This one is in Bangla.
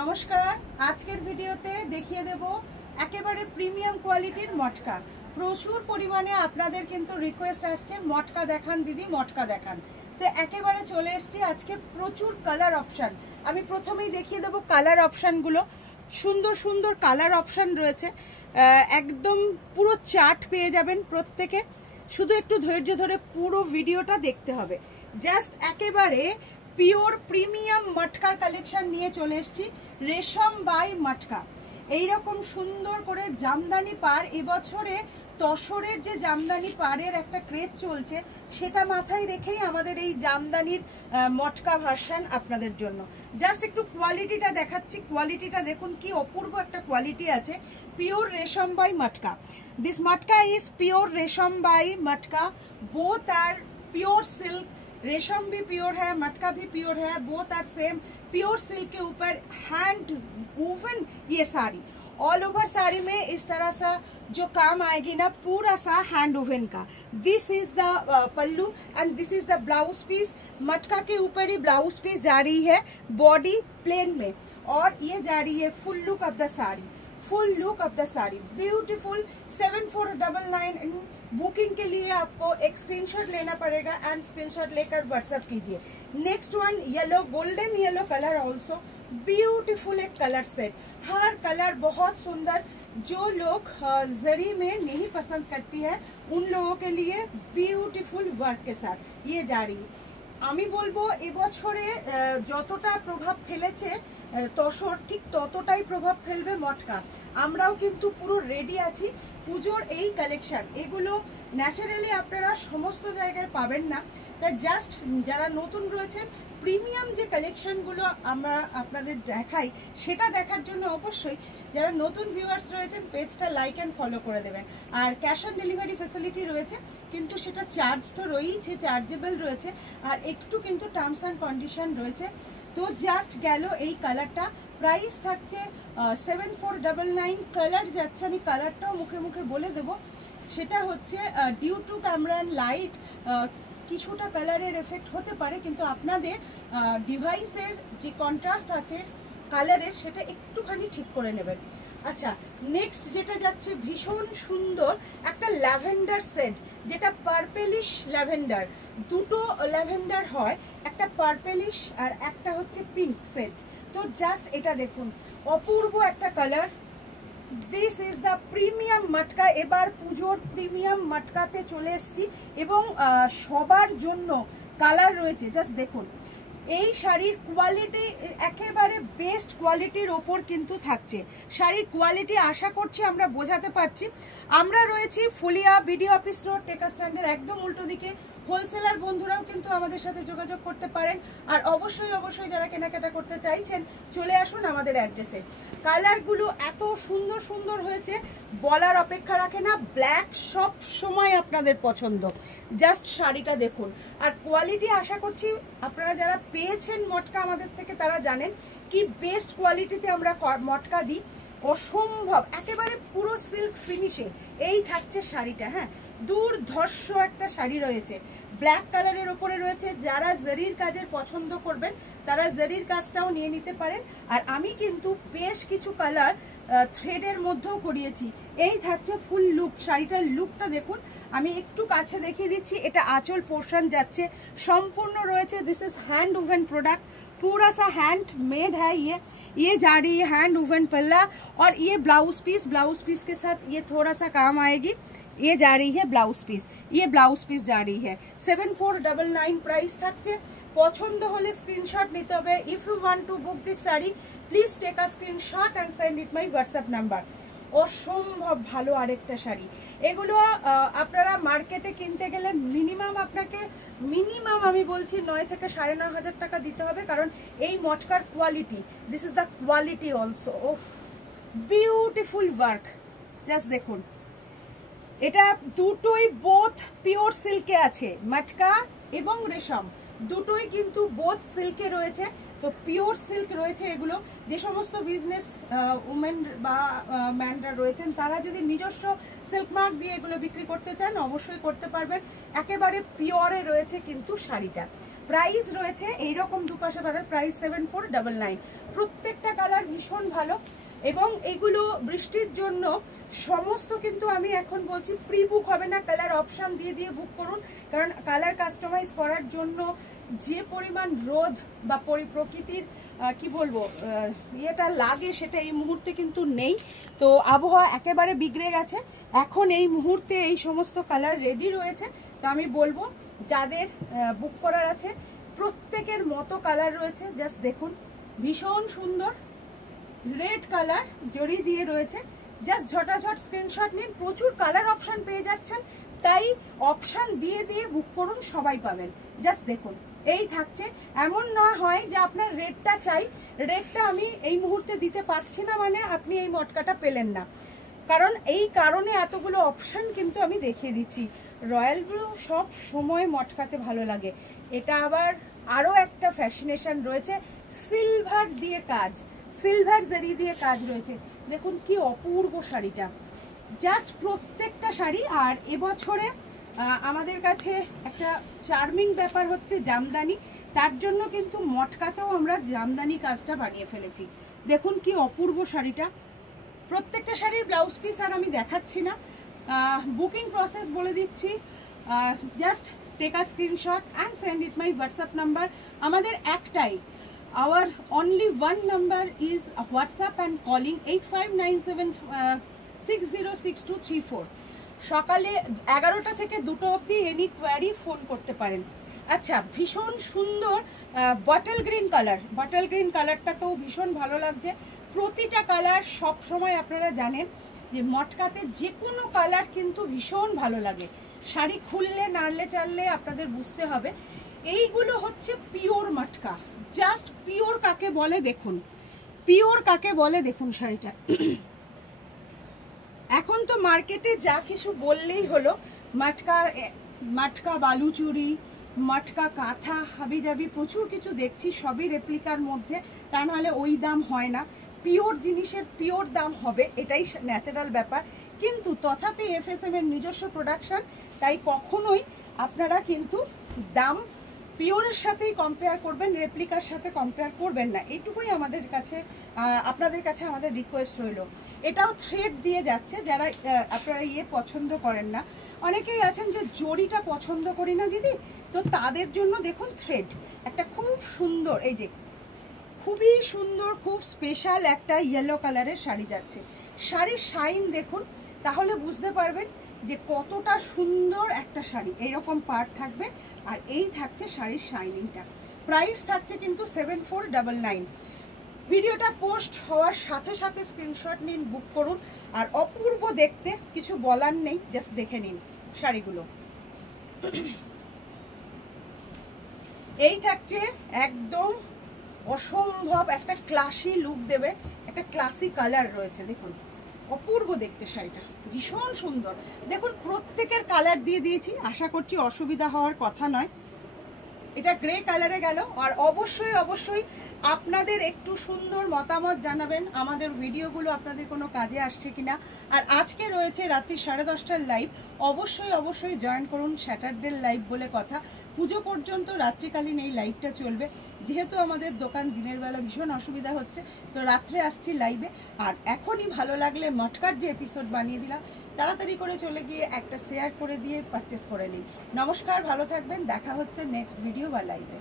নমস্কার, আজকের ভিডিওতে দেখিয়ে দেব একেবারে প্রিমিয়াম কোয়ালিটির মটকা। প্রচুর পরিমাণে আপনাদের কিন্তু রিকোয়েস্ট আসছে মটকা দেখান দিদি, মটকা দেখান। তো একেবারে চলে এসেছি আজকে প্রচুর কালার অপশান। আমি প্রথমেই দেখিয়ে দেব কালার অপশানগুলো। সুন্দর সুন্দর কালার অপশান রয়েছে, একদম পুরো চার্ট পেয়ে যাবেন প্রত্যেকে। শুধু একটু ধৈর্য ধরে পুরো ভিডিওটা দেখতে হবে। জাস্ট একেবারে পিওর প্রিমিয়াম মটকার কালেকশন নিয়ে চলে এসেছি। রেশম বাই মটকা, এইরকম সুন্দর করে জামদানি পাড়। এবছরে তসরের যে জামদানি পাড়ের একটা ক্রেজ চলছে, সেটা মাথায় রেখেই আমাদের এই জামদানির মটকা ভার্সন আপনাদের জন্য। জাস্ট একটু কোয়ালিটিটা দেখাচ্ছি, কোয়ালিটিটা দেখুন কি অপূর্ব একটা কোয়ালিটি আছে। পিওর রেশম by matka, this matka is pure resham बाई matka. Both are pure silk, रेशम भी प्योर है, मटका भी प्योर है, both are same. Pure silk के ऊपर हैंड वूवन ये साड़ी, ऑल ओवर साड़ी में इस तरह सा जो काम आएगी ना, पूरा सा हैंड वूवन का। This is the pallu and this is the blouse piece. मटका के ऊपर ही ब्लाउज पीस जा रही है बॉडी प्लेन में, और ये जा रही है full look of the sari. Full look of the sari beautiful. 7499 booking के लिए आपको एक स्क्रीनशॉट लेना पड़ेगा एंड स्क्रीनशॉट लेकर व्हाट्सएप कीजिए। Next one yellow, golden yellow colour also beautiful एक कलर सेट। हर कलर बहुत सुंदर। जो लोग जरी में नहीं पसंद करती है उन लोगों के लिए ब्यूटीफुल वर्क के साथ ये जा रही है। আমি বলবো এবছরে যতটা প্রভাব ফেলেছে তসর, ঠিক ততটাই প্রভাব ফেলবে মটকা। আমরাও কিন্তু পুরো রেডি আছি পুজোর এই কালেকশন। এগুলো ন্যাচারালি আপনারা সমস্ত জায়গায় পাবেন না, তাই জাস্ট যারা নতুন রয়েছেন প্রিমিয়াম যে কালেকশনগুলো আমরা আপনাদের দেখাই, সেটা দেখার জন্য অবশ্যই যারা নতুন ভিউয়ার্স রয়েছেন পেজটা লাইক অ্যান্ড ফলো করে দেবেন। আর ক্যাশ অন ডেলিভারি ফ্যাসিলিটি রয়েছে, কিন্তু সেটা চার্জ তো রয়েইছে, চার্জেবল রয়েছে, আর একটু কিন্তু টার্মস অ্যান্ড কন্ডিশন রয়েছে। তো জাস্ট গেল এই কালারটা, প্রাইস থাকছে 7499। কালার যাচ্ছে, আমি কালারটাও মুখে মুখে বলে দেব। সেটা হচ্ছে due to camera and light কিছুটা কালারের এফেক্ট হতে পারে, কিন্তু আপনাদের ডিভাইসের যে কন্ট্রাস্ট আছে কালারের, সেটা একটুখানি ঠিক করে নেবেন। আচ্ছা, নেক্সট যেটা যাচ্ছে ভীষণ সুন্দর একটা ল্যাভেন্ডার সেট, যেটা পার্পেলিশ ল্যাভেন্ডার। দুটো ল্যাভেন্ডার হয়, একটা পার্পেলিশ আর একটা হচ্ছে পিঙ্ক সেট। তো জাস্ট এটা দেখুন, অপূর্ব একটা colour. This is the premium matka. এবার পুজোর প্রিমিয়াম মটকাতে চলে এসেছি এবং সবার জন্য কালার রয়েছে। জাস্ট দেখুন, এই শাড়ির কোয়ালিটি একেবারে বেস্ট কোয়ালিটির ওপর কিন্তু থাকছে। শাড়ির কোয়ালিটি আশা করছি আমরা বোঝাতে পারছি। আমরা রয়েছি ফুলিয়া বিডি অফিস রোড, টেকা স্ট্যান্ডের একদম উল্টো দিকে। হোলসেলার বন্ধুরাও কিন্তু আমাদের সাথে যোগাযোগ করতে পারেন। আর অবশ্যই অবশ্যই যারা কেনাকাটা করতে চাইছেন চলে আসুন আমাদের অ্যাড্রেসে। কালারগুলো এত সুন্দর সুন্দর হয়েছে, বলার অপেক্ষা রাখে না। ব্ল্যাক সব সময় আপনাদের পছন্দ। জাস্ট শাড়িটা দেখুন, আর কোয়ালিটি আশা করছি আপনারা যারা পেয়েছেন মটকা আমাদের থেকে তারা জানেন কি বেস্ট কোয়ালিটিতে আমরা মটকা দিই। অসম্ভব, একেবারে পুরো সিল্ক ফিনিশে এই থাকছে শাড়িটা। হ্যাঁ, দুর্ধর্ষ একটা শাড়ি রয়েছে, ব্ল্যাক কালারের ওপরে রয়েছে। যারা জরির কাজের পছন্দ করবেন তারা জরির কাজটাও নিয়ে নিতে পারেন। আর আমি কিন্তু বেশ কিছু কালার থ্রেডের মধ্যেও করিয়েছি। এই থাকছে ফুল লুক। শাড়িটার লুকটা দেখুন, আমি একটু কাছে দেখিয়ে দিচ্ছি। এটা আঁচল পোর্শন যাচ্ছে, সম্পূর্ণ রয়েছে। This is hand woven product, पूरा सा हैंड मेड है। ये जा रही है हैंड वूवन पल्ला, और ये ब्लाउज पीस के साथ ये थोड़ा सा काम आएगी। ये जा रही है ब्लाउज पीस, ये ब्लाउज पीस जा रही है। 7499 प्राइस থাকছে। পছন্দ হলে স্ক্রিনশট নিতে হবে। If you want to book this sari please take a screenshot and send it my WhatsApp number. অসম্ভব ভালো আরেকটা শাড়ি। এগুলো আপনারা মার্কেটে কিনতে গেলে মিনিমাম আপনাকে আমি বলছি 9 থেকে 9,500 টাকা দিতে হবে, কারণ এই মটকার quality, this is the quality also. ওফ, বিউটিফুল ওয়ার্ক। জাস্ট দেখুন, এটা দুটোই বোথ পিওর সিল্কে আছে, মটকা এবং রেশম দুটোই কিন্তু বোথ সিল্কে রয়েছে। তো পিওর সিল্ক রয়েছে এগুলো। যে সমস্ত বিজনেস উমেন বা ম্যানরা রয়েছেন তারা যদি নিজস্ব সিল্ক মার্ক দিয়ে এগুলো বিক্রি করতে চান অবশ্যই করতে পারবেন। একেবারে পিওরে রয়েছে কিন্তু শাড়িটা। प्राइस रयेछे एई रकम दुपाशे बाजार प्राइस 7499 প্রত্যেকটা কালার ভীষণ ভালো। এবং এগুলো বৃষ্টির জন্য সমস্ত কিন্তু আমি এখন বলছি প্রি বুক হবে না, কালার অপশান দিয়ে দিয়ে বুক করুন, কারণ কালার কাস্টমাইজ করার জন্য যে পরিমাণ রোদ বা প্রকৃতির কি বলবো ইয়েটা লাগে সেটা এই মুহূর্তে কিন্তু নেই। তো আবহাওয়া একেবারে বিগড়ে গেছে, এখন এই মুহূর্তে এই সমস্ত কালার রেডি রয়েছে। তো আমি বলবো যাদের বুক করার আছে প্রত্যেকের মতো কালার রয়েছে, জাস্ট দেখুন ভীষণ সুন্দর রেড কালার জড়ি দিয়ে রয়েছে। জাস্ট ঝটাঝট স্ক্রিনশট নিন, প্রচুর কালার অপশান পেয়ে যাচ্ছেন, তাই অপশান দিয়ে দিয়ে বুক করুন, সবাই পাবেন। জাস্ট দেখুন এই থাকছে, এমন না হয় যে আপনার রেডটা চাই, রেডটা আমি এই মুহূর্তে দিতে পারছি না মানে আপনি এই মটকাটা পেলেন না, কারণ এই কারণে এতগুলো অপশান কিন্তু আমি দেখিয়ে দিচ্ছি। রয়্যাল ব্লু সব সময় মটকাতে ভালো লাগে, এটা আবার আরও একটা ফ্যাশনেশন রয়েছে, সিলভার দিয়ে কাজ, সিলভার জারি দিয়ে কাজ রয়েছে। দেখুন কি অপূর্ব শাড়িটা, জাস্ট প্রত্যেকটা শাড়ি। আর এবছরে আমাদের কাছে একটা চার্মিং ব্যাপার হচ্ছে জামদানি, তার জন্য কিন্তু মটকাতেও আমরা জামদানি কাজটা বানিয়ে ফেলেছি। দেখুন কি অপূর্ব শাড়িটা, প্রত্যেকটা শাড়ির ব্লাউজ পিস আর আমি দেখাচ্ছি না, বুকিং প্রসেস বলে দিচ্ছি। Just take a screenshot and send it my WhatsApp number. আমাদের একটাই, our only one number is WhatsApp and calling 8597606234। সকালে 11টা থেকে 2টো অবধি এনি কোয়ারি ফোন করতে পারেন। আচ্ছা, ভীষণ সুন্দর bottle green colour, bottle green কালারটাতেও ভীষণ ভালো লাগছে। প্রতিটা কালার সব সময় আপনারা জানেন যে মটকাতে যে কোনো কালার কিন্তু ভীষণ ভালো লাগে, শাড়ি খুললে নাড়লে চাললে আপনাদের বুঝতে হবে। এইগুলো হচ্ছে পিওর মটকা, জাস্ট পিওর কাকে বলে দেখুন, পিওর কাকে বলে দেখুন শাড়িটা। এখন তো মার্কেটে যা কিছু বললেই হলো, মটকা মটকা বালুচুরি, মটকা কাঁথা হাবিজাবি প্রচুর কিছু দেখছি, সবই রেপ্লিকার মধ্যে, তা নাহলে ওই দাম হয় না। পিওর জিনিসের পিওর দাম হবে, এটাই ন্যাচারাল ব্যাপার। কিন্তু তথাপি এফএসএম এর নিজস্ব প্রোডাকশন, তাই কখনোই আপনারা কিন্তু দাম পিওরের সাথেই কম্পেয়ার করবেন, রেপ্লিকার সাথে কম্পেয়ার করবেন না, এইটুকুই আমাদের কাছে আপনাদের কাছে আমাদের রিকোয়েস্ট রইল। এটাও থ্রেড দিয়ে যাচ্ছে, যারা আপনারা পছন্দ করেন না, অনেকেই আছেন যে জড়িটা পছন্দ করি না দিদি, তো তাদের জন্য দেখুন থ্রেড একটা খুব সুন্দর, এই যে খুবই সুন্দর খুব স্পেশাল একটা ইয়েলো কালারের শাড়ি যাচ্ছে। শাড়ির শাইন দেখুন, তাহলে বুঝতে পারবেন যে কতটা সুন্দর একটা শাড়ি। এইরকম পার্ট থাকবে আর এই থাকছে শাড়ির শাইনিংটা। প্রাইস থাকছে কিন্তু 7499। ভিডিওটা পোস্ট হওয়ার সাথে সাথে স্ক্রিনশট নিন, বুক করুন। আর অপূর্ব দেখতে, কিছু বলার নেই, জাস্ট দেখে নিন শাড়িগুলো। এই থাকছে একদম অসম্ভব একটা ক্লাসি লুক দেবে, একটা ক্লাসি কালার রয়েছে, দেখুন অপূর্ব দেখতে শাড়িটা, ভীষণ সুন্দর। দেখুন প্রত্যেকের কালার দিয়ে দিয়েছি, আশা করছি অসুবিধা হওয়ার কথা নয়। এটা গ্রে কালারে গেল। আর অবশ্যই অবশ্যই আপনাদের একটু সুন্দর মতামত জানাবেন, আমাদের ভিডিওগুলো আপনাদের কোনো কাজে আসছে কিনা। আর আজকে রয়েছে রাত্রি 10:30টার লাইভ, অবশ্যই অবশ্যই জয়েন করুন। স্যাটারডে লাইভ বলে কথা, পুজো পর্যন্ত রাত্রিকালীন এই লাইভটা চলবে, যেহেতু আমাদের দোকান দিনের বেলা ভীষণ অসুবিধা হচ্ছে, তো রাত্রে আসছি লাইভে। আর এখনই ভালো লাগলে মটকার যে এপিসোড বানিয়ে দিলাম, তাড়াতাড়ি করে চলে গিয়ে একটা শেয়ার করে দিয়ে পারচেস করে নিন। নমস্কার, ভালো থাকবেন, দেখা হচ্ছে নেক্সট ভিডিও বা লাইভে।